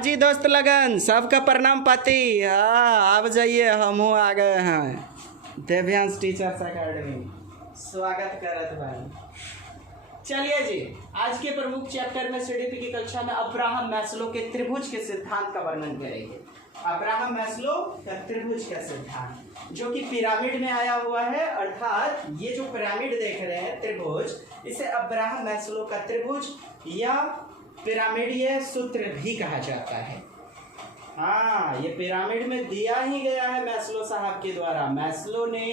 जी दोस्त लगन सबका प्रणाम पाती। आप जाइए, हम आ गए हैं देव्यांश टीचर्स अकेडमी। स्वागत करत भाई। चलिए जी, आज के प्रमुख चैप्टर में सीडीपी की कक्षा में अब्राहम मैस्लो के त्रिभुज के सिद्धांत का वर्णन करेंगे। अब्राहम मैस्लो का त्रिभुज का सिद्धांत जो कि पिरामिड में आया हुआ है, अर्थात ये जो पिरामिड देख रहे हैं त्रिभुज, इसे अब्राहम मैस्लो का त्रिभुज या पिरामिडीय सूत्र भी कहा जाता है। हाँ, ये पिरामिड में दिया ही गया है मैस्लो साहब के द्वारा। मैस्लो ने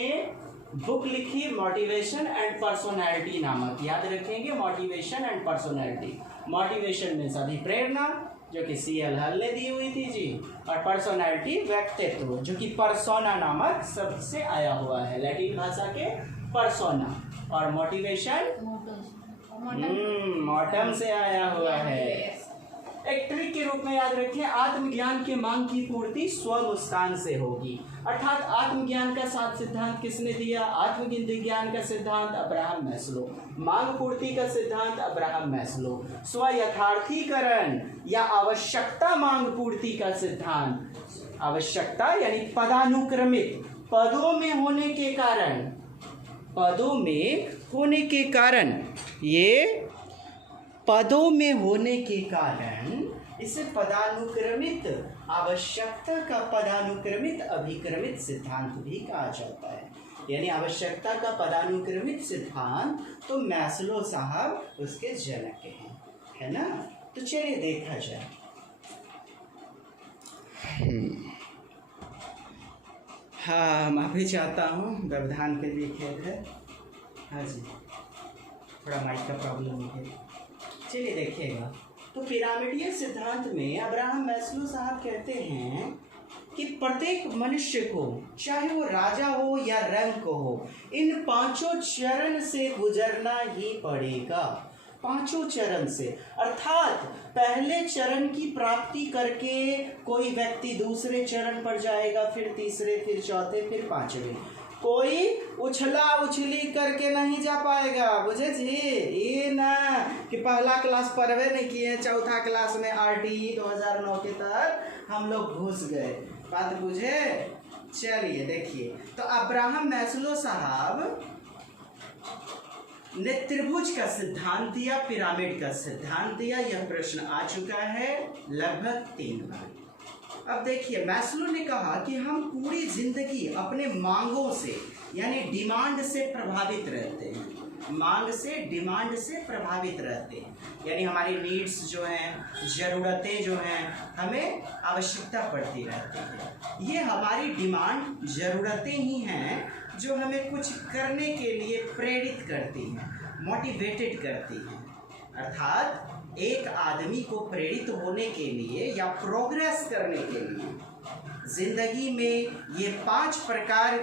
बुक लिखी मोटिवेशन एंड पर्सोनैलिटी नामक, याद रखेंगे मोटिवेशन एंड पर्सोनैलिटी। मोटिवेशन में सभी प्रेरणा जो कि CL हल ने दी हुई थी जी, और पर्सोनैलिटी व्यक्तित्व जो कि पर्सोना नामक शब्द से आया हुआ है, लैटिन भाषा के पर्सोना, और मोटिवेशन मॉटम से आया हुआ है। एक ट्रिक के रूप में याद रखें, आत्मज्ञान के मांग की पूर्ति स्व मुस्कान से होगी। अर्थात आत्मज्ञान का सात सिद्धांत किसने दिया? आत्मविज्ञान का सिद्धांत अब्राहम मैस्लो, मांग पूर्ति का सिद्धांत अब्राहम मैस्लो, स्व यथार्थीकरण या आवश्यकता मांग पूर्ति का सिद्धांत, आवश्यकता यानी पदानुक्रमित, पदों में होने के कारण, पदों में होने के कारण, ये पदों में होने के कारण इसे पदानुक्रमित, आवश्यकता का पदानुक्रमित अभिक्रमित सिद्धांत भी कहा जाता है। यानी आवश्यकता का पदानुक्रमित सिद्धांत तो मैस्लो साहब उसके जनक हैं, है ना। तो चलिए देखा जाए। हाँ, माफी चाहता हूँ, व्यवधान के लिए खेद है। हाँ जी, थोड़ा माइक का प्रॉब्लम है। चलिए देखिएगा, तो पिरामिडीय सिद्धांत में अब्राहम मैस्लो साहब कहते हैं कि प्रत्येक मनुष्य को, चाहे वो राजा हो या रंक हो, इन पांचों चरण से गुजरना ही पड़ेगा। पांचों चरण से, अर्थात पहले चरण की प्राप्ति करके कोई व्यक्ति दूसरे चरण पर जाएगा, फिर तीसरे, फिर चौथे, फिर पांचवें। कोई उछला उछली करके नहीं जा पाएगा, बुझे जी। ये ना कि पहला क्लास पढ़वे नहीं किए, चौथा क्लास में RTE 2009 के तहत हम लोग घुस गए, बात बुझे। चलिए देखिए, तो अब्राहम मैस्लो साहब ने त्रिभुज का सिद्धांत दिया, पिरामिड का सिद्धांत दिया। यह प्रश्न आ चुका है लगभग 3 बार। अब देखिए, मैस्लो ने कहा कि हम पूरी जिंदगी अपने मांगों से यानी डिमांड से प्रभावित रहते हैं, मांग से, डिमांड से प्रभावित रहते हैं। यानी हमारी नीड्स जो हैं, ज़रूरतें जो हैं, हमें आवश्यकता पड़ती रहती है। ये हमारी डिमांड, ज़रूरतें ही हैं जो हमें कुछ करने के लिए प्रेरित करती हैं, मोटिवेटेड करती हैं। अर्थात एक आदमी को प्रेरित होने के लिए या प्रोग्रेस करने के लिए जिंदगी में ये 5 प्रकार,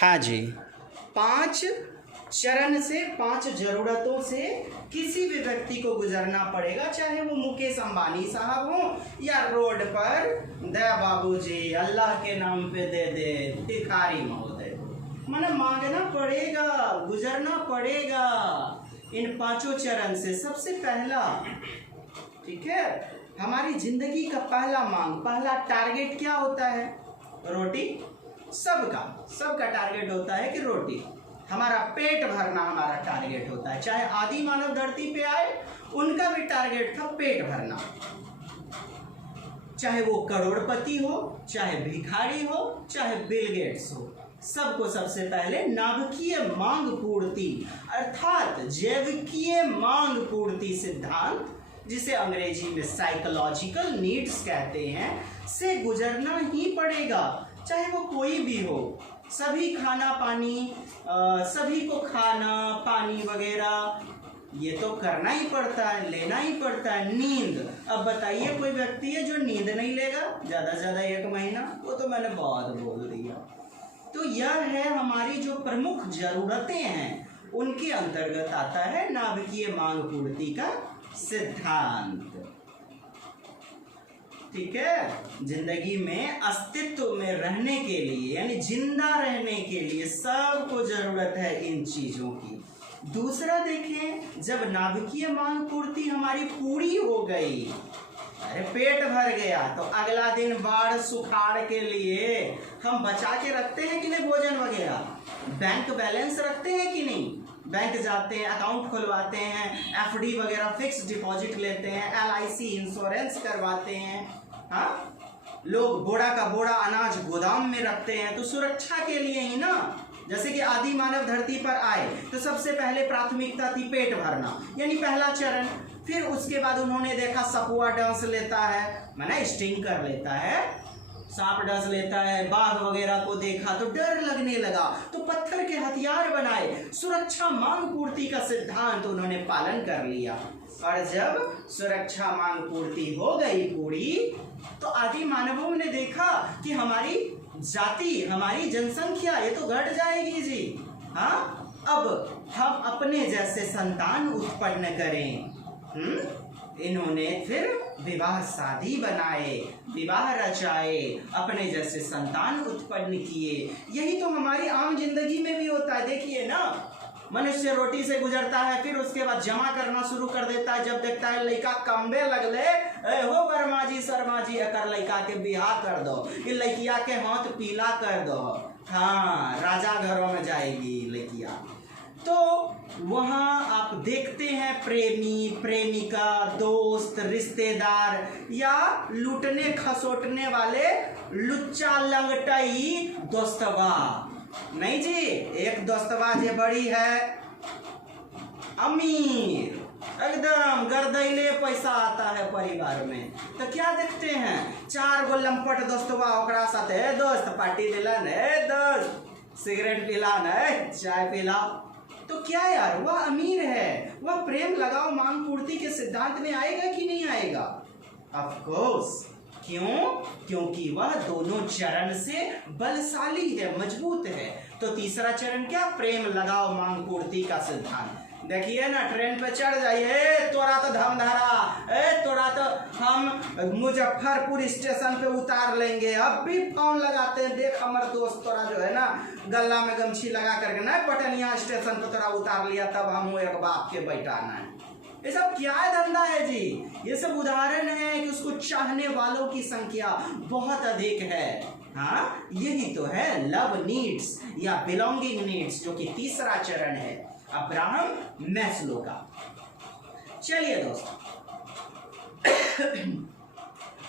हाँ जी, 5 चरण से, 5 जरूरतों से किसी भी व्यक्ति को गुजरना पड़ेगा, चाहे वो मुकेश अंबानी साहब हो या रोड पर दया बाबूजी अल्लाह के नाम पे दे दे भिखारी महोदय, माना मांगना पड़ेगा, गुजरना पड़ेगा इन 5 चरण से। सबसे पहला, ठीक है, हमारी जिंदगी का पहला मांग, पहला टारगेट क्या होता है? रोटी। सबका टारगेट होता है कि रोटी, हमारा पेट भरना हमारा टारगेट होता है। चाहे आदि मानव धरती पे आए, उनका भी टारगेट था पेट भरना। चाहे वो करोड़पति हो, चाहे भिखारी हो, चाहे बिल गेट्स हो, सबको सबसे पहले नाभिकीय मांग पूर्ति, अर्थात जैविकीय मांग पूर्ति सिद्धांत, जिसे अंग्रेजी में साइकोलॉजिकल नीड्स कहते हैं, से गुजरना ही पड़ेगा। चाहे वो कोई भी हो, सभी खाना पानी, सभी को खाना पानी वगैरह ये तो करना ही पड़ता है, लेना ही पड़ता है। नींद, अब बताइए कोई व्यक्ति है जो नींद नहीं लेगा ज़्यादा से ज़्यादा 1 महीना? वो तो मैंने बहुत बोल दिया। तो यह है हमारी जो प्रमुख जरूरतें हैं, उनके अंतर्गत आता है नाभिकीय मांग पूर्ति का सिद्धांत। ठीक है, जिंदगी में अस्तित्व में रहने के लिए यानी जिंदा रहने के लिए सबको जरूरत है इन चीजों की। दूसरा देखें, जब नाभिकीय मांग पूर्ति हमारी पूरी हो गई, अरे पेट भर गया, तो अगला दिन बाढ़ सुखाड़ के लिए हम बचा के रखते हैं कि नहीं भोजन वगैरह? बैंक बैलेंस रखते हैं कि नहीं? बैंक जाते हैं, अकाउंट खुलवाते हैं, एफडी वगैरह फिक्स डिपॉजिट लेते हैं, एलआईसी इंश्योरेंस करवाते हैं। हाँ, लोग बोरा का बोरा अनाज गोदाम में रखते हैं, तो सुरक्षा के लिए ही ना। जैसे कि आदि मानव धरती पर आए तो सबसे पहले प्राथमिकता थी पेट भरना, यानी पहला चरण। फिर उसके बाद उन्होंने देखा सपुआ डांस लेता है, माना स्टिंग कर लेता है, सांप डस लेता है, बाघ वगैरह को देखा तो डर लगने लगा, तो पत्थर के हथियार बनाए। सुरक्षा मांग पूर्ति का सिद्धांत उन्होंने पालन कर लिया। और जब सुरक्षा मांग पूर्ति हो गई पूरी, तो आदि मानवों ने देखा कि हमारी जाति, हमारी जनसंख्या ये तो घट जाएगी जी। हाँ, अब हम अपने जैसे संतान उत्पन्न करें। इन्होंने फिर विवाह शादी बनाए, विवाह रचाए, अपने जैसे संतान उत्पन्न किए। यही तो हमारी आम जिंदगी में भी होता है। देखिए ना, मनुष्य रोटी से गुजरता है, फिर उसके बाद जमा करना शुरू कर देता है। जब देखता है लड़का कम्बे लगले, हो वर्मा जी शर्मा जी अकर लड़का के बिहार कर दो, ये लड़किया के हाथ पीला कर दो। हाँ, राजा घरों में जाएगी लड़किया। तो वहाँ आप देखते हैं प्रेमी, प्रेमिका, दोस्त, रिश्तेदार या लूटने खसोटने वाले लुच्चा लंगटई दोस्तवा। नहीं जी, एक दोस्तवा जो बड़ी है अमीर, एकदम गर्दैले पैसा आता है परिवार में, तो क्या देखते हैं, 4 गो लंपट दोस्तवा ओकरा साथे, ए दोस्त पार्टी दिलन, ए दोस्त सिगरेट पिलान, ए चाय पिला। तो क्या यार, वह अमीर है, वह प्रेम लगाओ मांग पूर्ति के सिद्धांत में आएगा कि नहीं आएगा? Of course. क्यों? क्योंकि वह दोनों चरण से बलशाली है, मजबूत है। तो तीसरा चरण क्या? प्रेम लगाओ मांग पूर्ति का सिद्धांत। देखिए ना, ट्रेन पे चढ़ जाइए, तोरा तो धमधारा, तोरा तो हम मुजफ्फरपुर स्टेशन पे उतार लेंगे। अब भी फोन लगाते हैं, देख हमारे दोस्त तोरा जो है ना गला में गमछी लगा करके ना पटनिया स्टेशन पे तोरा उतार लिया, तब हम एक बाप के बैठाना है। ये सब क्या धंधा है जी? ये सब उदाहरण है कि उसको चाहने वालों की संख्या बहुत अधिक है। हाँ, यही तो है लव नीड्स या बिलोंगिंग नीड्स, जो कि तीसरा चरण है अब्राहम मैस्लो का। चलिए दोस्तों,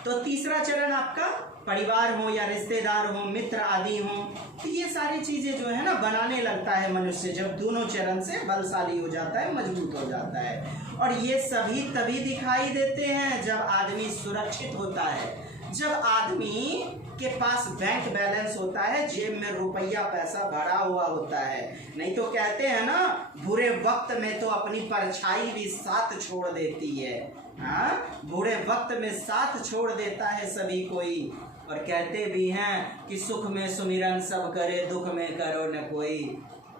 तो तीसरा चरण आपका परिवार हो या रिश्तेदार हो, मित्र आदि हो, तो ये सारी चीजें जो है ना बनाने लगता है मनुष्य, जब दोनों चरण से बलशाली हो जाता है, मजबूत हो जाता है। और ये सभी तभी दिखाई देते हैं जब आदमी सुरक्षित होता है, जब आदमी के पास बैंक बैलेंस होता है, जेब में रुपया पैसा भरा हुआ होता है। नहीं तो कहते हैं ना, बुरे वक्त में तो अपनी परछाई भी साथ छोड़ देती है। हाँ, बुरे वक्त में साथ छोड़ देता है सभी कोई। और कहते भी हैं कि सुख में सुमिरन सब करे, दुख में करो न कोई।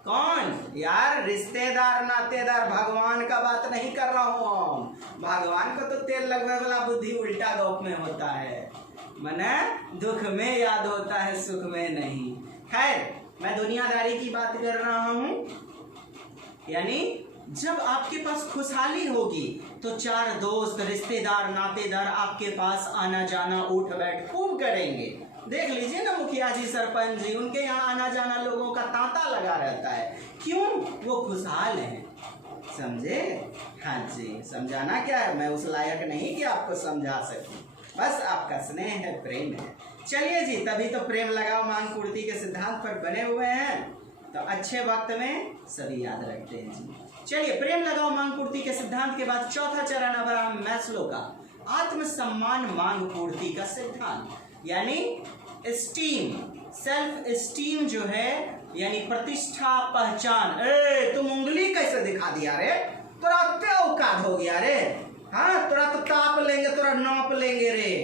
कौन यार? रिश्तेदार, नातेदार, भगवान का बात नहीं कर रहा हूँ। भगवान को तो तेल लगने वाला बुद्धि उल्टा गौप में होता है, मने दुख में याद होता है, सुख में नहीं। खैर, मैं दुनियादारी की बात कर रहा हूँ। यानी जब आपके पास खुशहाली होगी तो 4 दोस्त, रिश्तेदार, नातेदार आपके पास आना जाना, उठ बैठ खूब करेंगे। देख लीजिए ना, मुखिया जी, सरपंच जी, उनके यहाँ आना जाना लोगों का तांता लगा रहता है। क्यों? वो खुशहाल हैं। समझे? हाँ जी, समझाना क्या है, मैं उस लायक नहीं कि आपको समझा सकूं, बस आपका स्नेह है, प्रेम है। चलिए जी, तभी तो प्रेम लगाओ मांग पूर्ति के सिद्धांत पर बने हुए हैं, तो अच्छे वक्त में सभी याद रखते हैं जी। चलिए, प्रेम लगाओ मांग पूर्ति के सिद्धांत के बाद चौथा चरण अब्राहम मैस्लो का आत्मसम्मान मांग पूर्ति का सिद्धांत, यानी एस्टीम, सेल्फ एस्टीम जो है, यानी प्रतिष्ठा, पहचान। तुम उंगली कैसे दिखा दिया रे? तोरा अत्ते औकात हो गया रे। हाँ, तोरा तो ताप लेंगे, तोरा नाप लेंगे रे।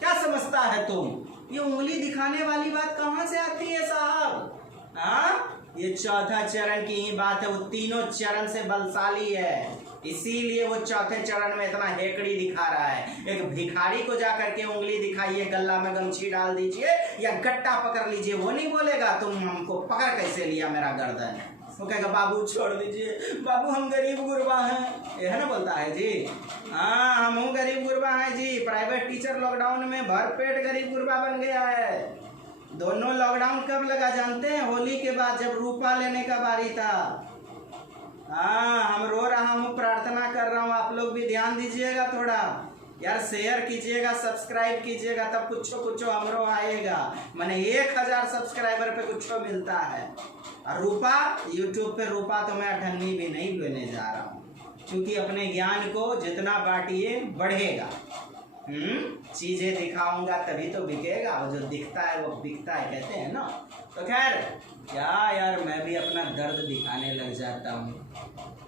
क्या समझता है तुम? ये उंगली दिखाने वाली बात कहाँ से आती है साहब? हाँ, ये चौथा चरण की ही बात है। वो तीनों चरण से बलशाली है, इसीलिए वो चौथे चरण में इतना हेकड़ी दिखा रहा है। एक भिखारी को जाकर के उंगली दिखाइए, गला में गमछी डाल दीजिए या गट्टा पकड़ लीजिए, वो नहीं बोलेगा तुम हमको पकड़ कैसे लिया मेरा गर्दन। वो कहेगा बाबू छोड़ दीजिए, बाबू हम गरीब गुरबा हैं, यह ना बोलता है जी। हाँ, हम गरीब गुरबा हैं जी। प्राइवेट टीचर लॉकडाउन में भरपेट गरीब गुरबा बन गया है। दोनों लॉकडाउन कब लगा जानते हैं? होली के बाद, जब रूपा लेने का बारी था। हाँ, हम रो रहा हूँ, प्रार्थना कर रहा हूँ, आप लोग भी ध्यान दीजिएगा थोड़ा यार, शेयर कीजिएगा, सब्सक्राइब कीजिएगा, तब कुछ हमरो आएगा। मैंने 1000 सब्सक्राइबर पे कुछ मिलता है। और रूपा, यूट्यूब पे रूपा तो मैं अठन्नी भी नहीं लेने जा रहा हूँ, क्योंकि अपने ज्ञान को जितना बांटिए बढ़ेगा। चीजें दिखाऊंगा तभी तो बिकेगा, वो जो दिखता है वो बिकता है, कहते हैं ना। तो खैर क्या यार, मैं भी अपना दर्द दिखाने लग जाता हूँ,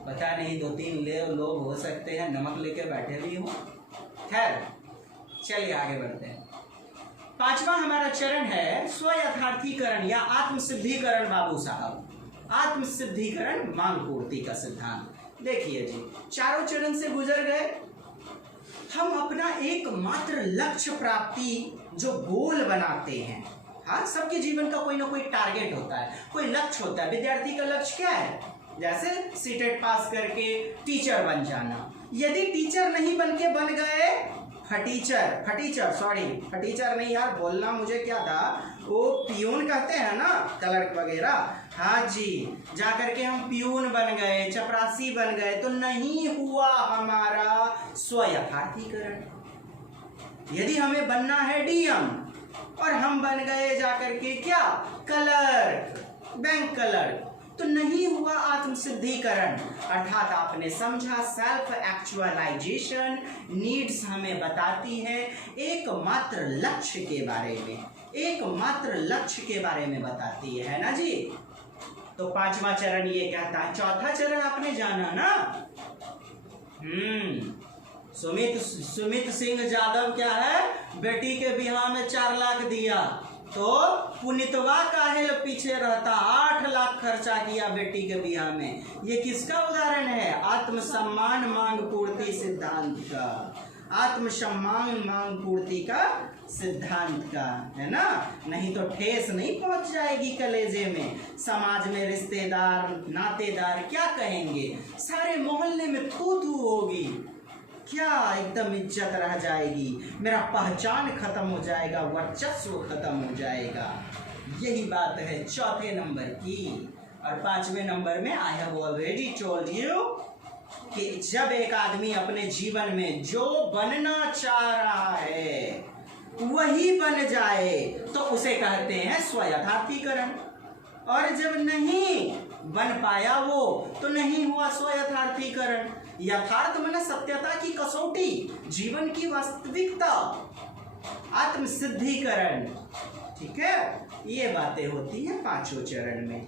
पता नहीं 2-3 लोग हो सकते हैं नमक लेके बैठे भी हों। खैर चलिए आगे बढ़ते हैं। 5वां हमारा चरण है स्व यथार्थीकरण या आत्मसिद्धीकरण। बाबू साहब, आत्मसिद्धीकरण मांग पूर्ति का सिद्धांत। देखिए जी, 4 चरण से गुजर गए। हम अपना एकमात्र लक्ष्य प्राप्ति जो गोल बनाते हैं। हाँ, सबके जीवन का कोई ना कोई टारगेट होता है, कोई लक्ष्य होता है। विद्यार्थी का लक्ष्य क्या है? जैसे सीटेट पास करके टीचर बन जाना। यदि टीचर नहीं बन के बन गए फटीचर नहीं यार, बोलना मुझे क्या था, वो पियून कहते हैं ना, क्लर्क वगैरह। हाँ जी, जा करके हम पियून बन गए, चपरासी बन गए, तो नहीं हुआ हमारा स्व यथार्थीकरण। यदि हमें बनना है डीएम और हम बन गए जा करके क्या, क्लर्क, बैंक क्लर्क, तो नहीं हुआ आत्मसिद्धीकरण। अर्थात आपने समझा, सेल्फ एक्चुअलाइजेशन नीड्स हमें बताती है एकमात्र लक्ष्य के बारे में, एकमात्र लक्ष्य के बारे में बताती है ना जी। तो 5वां चरण ये कहता है। 4था चरण आपने जाना ना। सुमित सिंह यादव क्या है, बेटी के बिहार में 4 लाख दिया, तो पुनितवा काहेल पीछे रहता, 8 लाख खर्चा किया बेटी के बियाह में। ये किसका उदाहरण है? आत्मसम्मान मांग पूर्ति सिद्धांत का, आत्मसम्मान मांग पूर्ति का सिद्धांत का, है ना। नहीं तो ठेस नहीं पहुंच जाएगी कलेजे में। समाज में रिश्तेदार नातेदार क्या कहेंगे, सारे मोहल्ले में थू थू होगी, क्या एकदम इज्जत रह जाएगी, मेरा पहचान खत्म हो जाएगा, वर्चस्व खत्म हो जाएगा। यही बात है 4थे नंबर की। और 5वें नंबर में I have already told you कि जब एक आदमी अपने जीवन में जो बनना चाह रहा है वही बन जाए तो उसे कहते हैं स्व यथार्थीकरण। और जब नहीं बन पाया वो, तो नहीं हुआ स्व यथार्थीकरण। यथार्थ माने सत्यता की कसौटी, जीवन की वास्तविकता, आत्मसिद्धीकरण। ठीक है, ये बातें होती हैं 5वें चरण में।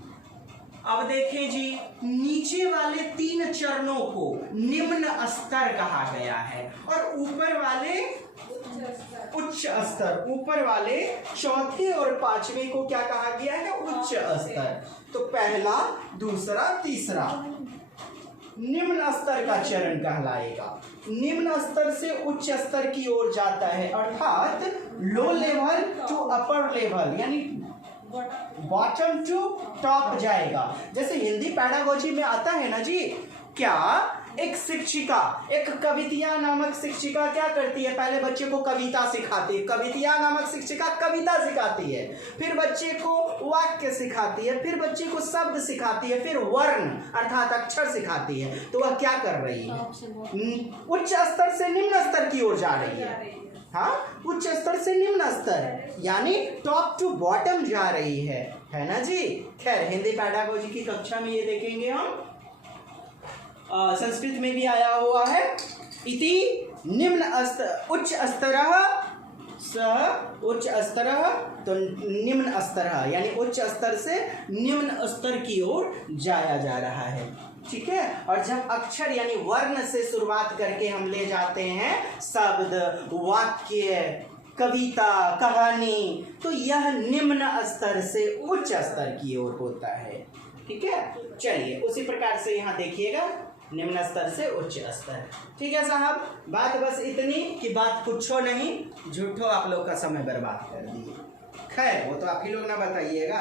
अब देखें जी, नीचे वाले 3 चरणों को निम्न स्तर कहा गया है और ऊपर वाले उच्च स्तर। ऊपर वाले 4थे और 5वें को क्या कहा गया है? उच्च स्तर। तो पहला, दूसरा, तीसरा निम्न स्तर का चरण कहलाएगा। निम्न स्तर से उच्च स्तर की ओर जाता है, अर्थात low level to upper level, यानी बॉटम टू टॉप जाएगा। जैसे हिंदी पैडागोजी में आता है ना जी, क्या एक शिक्षिका, एक कवितिया नामक शिक्षिका क्या करती है? पहले बच्चे को कविता सिखाती है, कवितिया नामक शिक्षिका कविता सिखाती है, फिर बच्चे को वाक्य सिखाती है, फिर बच्चे को शब्द सिखाती है, फिर वर्ण अर्थात अक्षर सिखाती है। तो वह क्या कर रही है? उच्च स्तर से निम्न स्तर की ओर जा रही है। हाँ, उच्च स्तर से निम्न स्तर यानी टॉप टू बॉटम जा रही है ना जी। खैर, हिंदी पैडागोजी की कक्षा में ये देखेंगे हम। संस्कृत में भी आया हुआ है, इति निम्न स्तर उच्च स्तरः सह उच्च स्तरः, तो निम्न स्तर यानी उच्च स्तर से निम्न स्तर की ओर जाया जा रहा है। ठीक है, और जब अक्षर यानी वर्ण से शुरुआत करके हम ले जाते हैं शब्द, वाक्य, कविता, कहानी, तो यह निम्न स्तर से उच्च स्तर की ओर होता है। ठीक है, चलिए उसी प्रकार से यहाँ देखिएगा, निम्न स्तर से उच्च स्तर। ठीक है साहब, बात बस इतनी कि बात कुछो नहीं, झूठो आप लोग का समय बर्बाद कर दिए। खैर, वो तो आप ही लोग ना बताइएगा,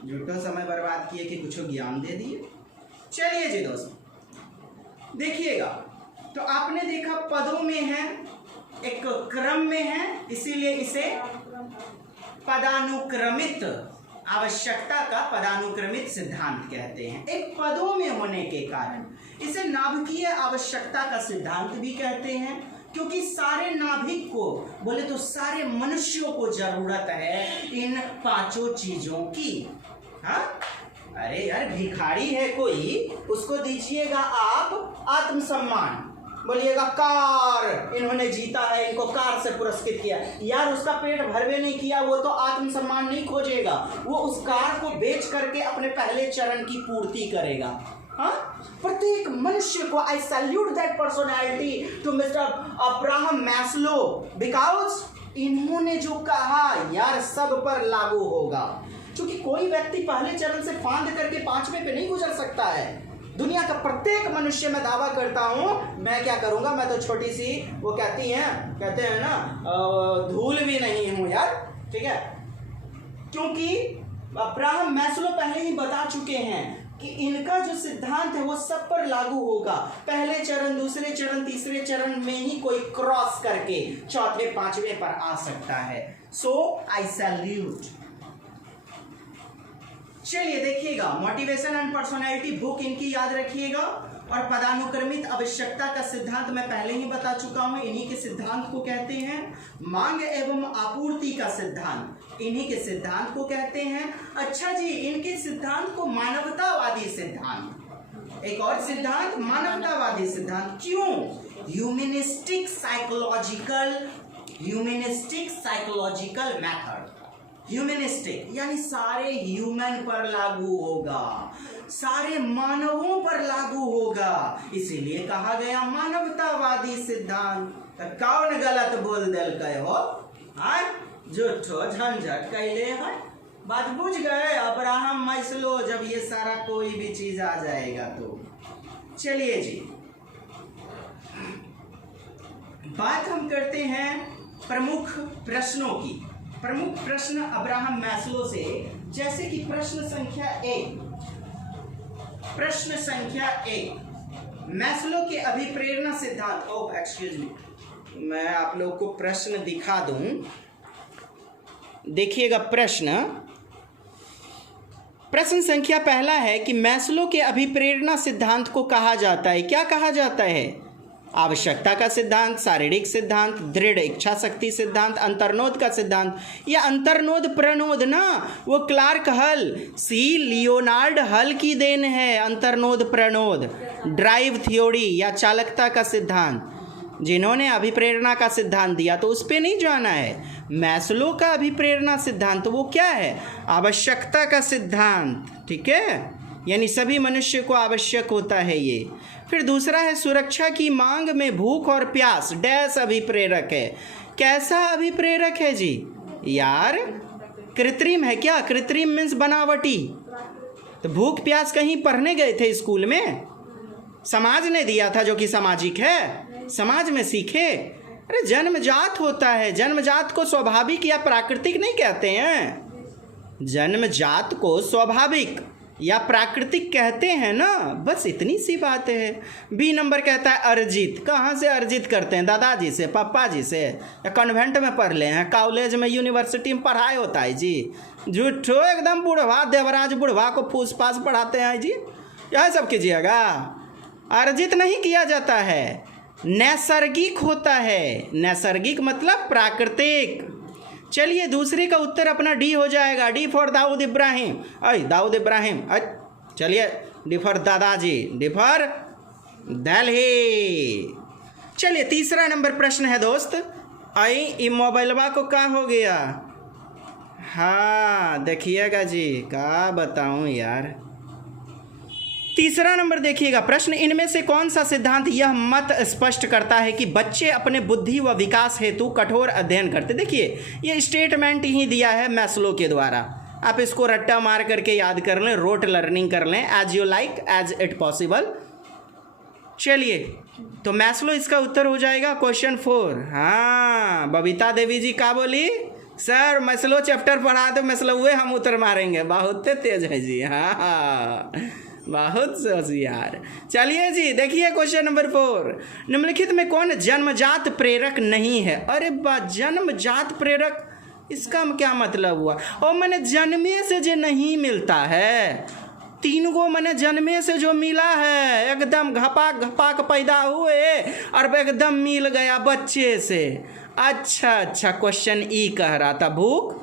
झूठो समय बर्बाद किए कि कुछ ज्ञान दे दिए। चलिए जी दोस्तों, देखिएगा, तो आपने देखा पदों में है, एक क्रम में है, इसीलिए इसे पदानुक्रमित, आवश्यकता का पदानुक्रमित सिद्धांत कहते हैं। एक पदों में होने के कारण इसे नाभिकीय आवश्यकता का सिद्धांत भी कहते हैं, क्योंकि सारे नाभिक को बोले तो सारे मनुष्यों को जरूरत है इन पांचों चीजों की। हाँ, अरे यार भिखारी है कोई, उसको दीजिएगा आप आत्मसम्मान, बोलिएगा कार इन्होंने जीता है, इनको कार से पुरस्कृत किया, यार उसका पेट भरवे नहीं किया, वो तो आत्मसम्मान नहीं खोजेगा, वो उस कार को बेच करके अपने पहले चरण की पूर्ति करेगा। हाँ, प्रत्येक मनुष्य को I salute that personality to mister Abraham Maslow, because इन्होंने जो कहा यार सब पर लागू होगा, क्योंकि कोई व्यक्ति पहले चरण से फांद करके पांचवें पे नहीं गुजर सकता है। दुनिया का प्रत्येक मनुष्य में दावा करता हूं, मैं क्या करूंगा, मैं तो छोटी सी, वो कहते हैं ना, धूल भी नहीं हूं यार, ठीक है। क्योंकि अब्राहम मैस्लो पहले ही बता चुके हैं कि इनका जो सिद्धांत है वो सब पर लागू होगा। पहले चरण, दूसरे चरण, तीसरे चरण में ही कोई क्रॉस करके चौथे पांचवें पर आ सकता है। सो आई सैल्यूट। चलिए देखिएगा, मोटिवेशन एंड पर्सनालिटी बुक इनकी याद रखिएगा, और पदानुक्रमित आवश्यकता का सिद्धांत मैं पहले ही बता चुका हूं, इन्हीं के सिद्धांत को कहते हैं मांग एवं आपूर्ति का सिद्धांत, इन्हीं के सिद्धांत को कहते हैं। अच्छा जी, इनके सिद्धांत को मानवतावादी सिद्धांत, एक और सिद्धांत मानवतावादी सिद्धांत, क्यों? ह्यूमनिस्टिक साइकोलॉजिकल मेथड, ह्यूमनिस्टिक यानी सारे ह्यूमन पर लागू होगा, सारे मानवों पर लागू होगा, इसीलिए कहा गया मानवतावादी सिद्धांत। तो कौन गलत बोल दिल कहे हो? हाँ, झूठो झंझट कैले है, बात बुझ गए अब्राहम मैस्लो, जब ये सारा कोई भी चीज आ जाएगा तो। चलिए जी, बात हम करते हैं प्रमुख प्रश्नों की। प्रमुख प्रश्न अब्राहम मैस्लो से, जैसे कि प्रश्न संख्या एक, मैस्लो के अभिप्रेरणा सिद्धांत। ओह एक्सक्यूज मी, मैं आप लोग को प्रश्न दिखा दूं, देखिएगा। प्रश्न संख्या पहला है कि मैस्लो के अभिप्रेरणा सिद्धांत को कहा जाता है, क्या कहा जाता है? आवश्यकता का सिद्धांत, शारीरिक सिद्धांत, दृढ़ इच्छा शक्ति सिद्धांत, अंतर्नोद का सिद्धांत। या अंतर्नोद प्रनोद ना, वो क्लार्क हल, सी लियोनार्ड हल की देन है। अंतर्नोद प्रनोद, ड्राइव थ्योरी या चालकता का सिद्धांत, जिन्होंने अभिप्रेरणा का सिद्धांत दिया तो उस पर नहीं जाना है। मैस्लो का अभिप्रेरणा सिद्धांत वो क्या है? आवश्यकता का सिद्धांत, ठीक है, यानी सभी मनुष्य को आवश्यक होता है ये। फिर दूसरा है सुरक्षा की मांग में भूख और प्यास, डैश अभिप्रेरक है। कैसा अभिप्रेरक है जी? यार कृत्रिम है क्या? कृत्रिम मीन्स बनावटी। तो भूख प्यास कहीं पढ़ने गए थे स्कूल में? समाज ने दिया था जो कि सामाजिक है, समाज में सीखे। अरे जन्मजात होता है, जन्मजात को स्वाभाविक या प्राकृतिक नहीं कहते हैं, जन्मजात को स्वाभाविक या प्राकृतिक कहते हैं ना, बस इतनी सी बात है। बी नंबर कहता है अर्जित। कहाँ से अर्जित करते हैं? दादाजी से, पापा जी से, या कन्वेंट में पढ़ ले हैं, कॉलेज में, यूनिवर्सिटी में पढ़ाई होता है जी। झूठो एकदम, बुढ़वा देवराज बुढ़वा को फूस फास पढ़ाते हैं जी, यह सब कीजिएगा। अर्जित नहीं किया जाता है, नैसर्गिक होता है। नैसर्गिक मतलब प्राकृतिक। चलिए दूसरे का उत्तर अपना डी हो जाएगा, डी फॉर दाऊद इब्राहिम। दाऊद इब्राहिम, चलिए डी फॉर दादाजी, डी फॉर दिल्ली। चलिए तीसरा नंबर प्रश्न है दोस्त। आई मोबाइलवा को क्या हो गया? हाँ देखिएगा जी, क्या बताऊं यार। तीसरा नंबर देखिएगा प्रश्न, इनमें से कौन सा सिद्धांत यह मत स्पष्ट करता है कि बच्चे अपने बुद्धि व विकास हेतु कठोर अध्ययन करते? देखिए ये स्टेटमेंट ही दिया है मैस्लो के द्वारा, आप इसको रट्टा मार करके याद कर लें, रोट लर्निंग कर लें, as you like as it possible. चलिए तो मैस्लो इसका उत्तर हो जाएगा क्वेश्चन 4। हाँ बबीता देवी जी क्या बोली? सर मसलो चैप्टर पढ़ा दो, मसलो हुए हम उतर मारेंगे। बहुत तेज है जी, हाँ बहुत होशियार। चलिए जी देखिए क्वेश्चन नंबर 4, निम्नलिखित में कौन जन्मजात प्रेरक नहीं है? अरे बा, जन्मजात प्रेरक इसका क्या मतलब हुआ? और मैंने जन्मे से जो नहीं मिलता है, 3 गो मैंने जन्मे से जो मिला है, एकदम घपाक घपाक पैदा हुए और एकदम मिल गया बच्चे से। अच्छा क्वेश्चन ई कह रहा था भूख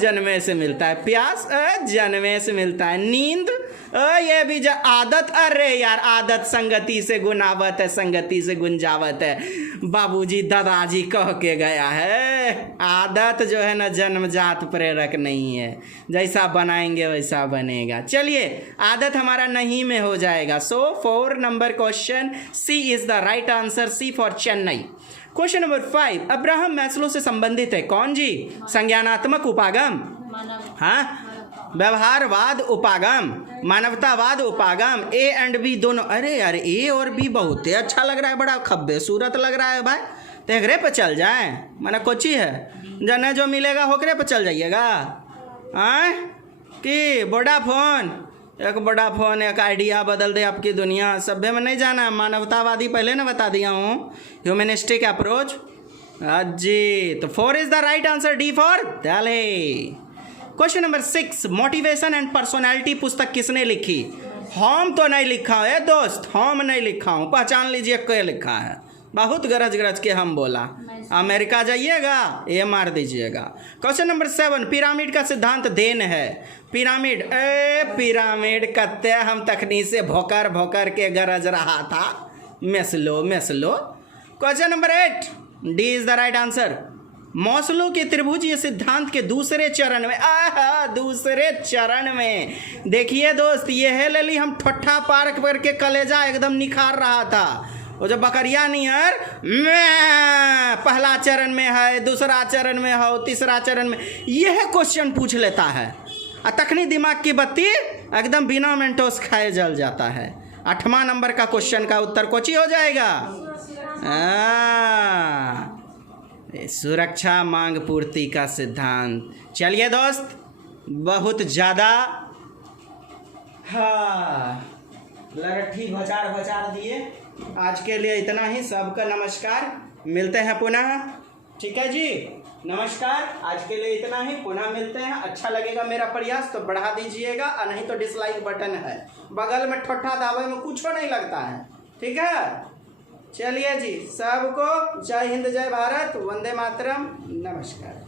जन्मे से मिलता है, प्यास जन्मे से मिलता है, नींद ये भी आदत, अरे यार आदत संगति से गुनावत है, संगति से गुंजावत है। बाबूजी दादाजी कह के गया है, आदत जो है ना जन्मजात प्रेरक नहीं है, जैसा बनाएंगे वैसा बनेगा। चलिए आदत हमारा नहीं में हो जाएगा। So 4 number question C is the right answer, C for Chennai. Question number 5, Abraham Maslow से संबंधित है कौन जी? संज्ञानात्मक उपागम, हाँ, व्यवहारवाद उपागम, मानवतावाद उपागम, ए एंड बी दोनों। अरे यार ए और बी बहुत ही अच्छा लग रहा है, बड़ा खब्बे सूरत लग रहा है भाई। तेगरे पे चल जाए, मैंने कोची है जने जो मिलेगा होकरे पे चल जाइएगा। आए कि वोडाफोन, एक वोडाफोन, एक आइडिया बदल दे आपकी दुनिया। सभ्य में नहीं जाना, मानवतावादी पहले ना बता दिया हूँ, ह्यूमनिस्टिक अप्रोच। जी तो 4 is the right answer, D for Delhi. Question number 6, motivation and personality पुस्तक किसने लिखी? हम तो नहीं लिखा है दोस्त, हम नहीं लिखा हूँ, पहचान लीजिए क्या लिखा है। बहुत गरज के हम बोला, अमेरिका जाइएगा ये मार दीजिएगा। क्वेश्चन नंबर 7, पिरामिड का सिद्धांत देन है? पिरामिड पिरामिड कत्ते हम तखनी से भोकर के गरज रहा था, Maslow. Question number 8, D is the right answer. Maslow के त्रिभुजीय सिद्धांत के दूसरे चरण में देखिए दोस्त, ये है लली हम ठट्ठा पार्क करके कलेजा एकदम निखार रहा था। वो जो बकरिया नियर पहला चरण में है, दूसरा चरण में हो, तीसरा चरण में, यह क्वेश्चन पूछ लेता है और तखनी दिमाग की बत्ती एकदम बिना मेंटोस खाए जल जाता है। 8वां नंबर का क्वेश्चन का उत्तर कोची हो जाएगा? सुरक्षा मांग पूर्ति का सिद्धांत। चलिए दोस्त बहुत ज़्यादा लड़ठी बचार दिए। आज के लिए इतना ही, सबका नमस्कार, मिलते हैं पुनः। ठीक है जी, नमस्कार, आज के लिए इतना ही, पुनः मिलते हैं। अच्छा लगेगा मेरा प्रयास तो बढ़ा दीजिएगा, और नहीं तो डिसलाइक बटन है बगल में, ठट्ठा दावे में कुछ नहीं लगता है। ठीक है, चलिए जी, सबको जय हिंद, जय भारत, वंदे मातरम, नमस्कार।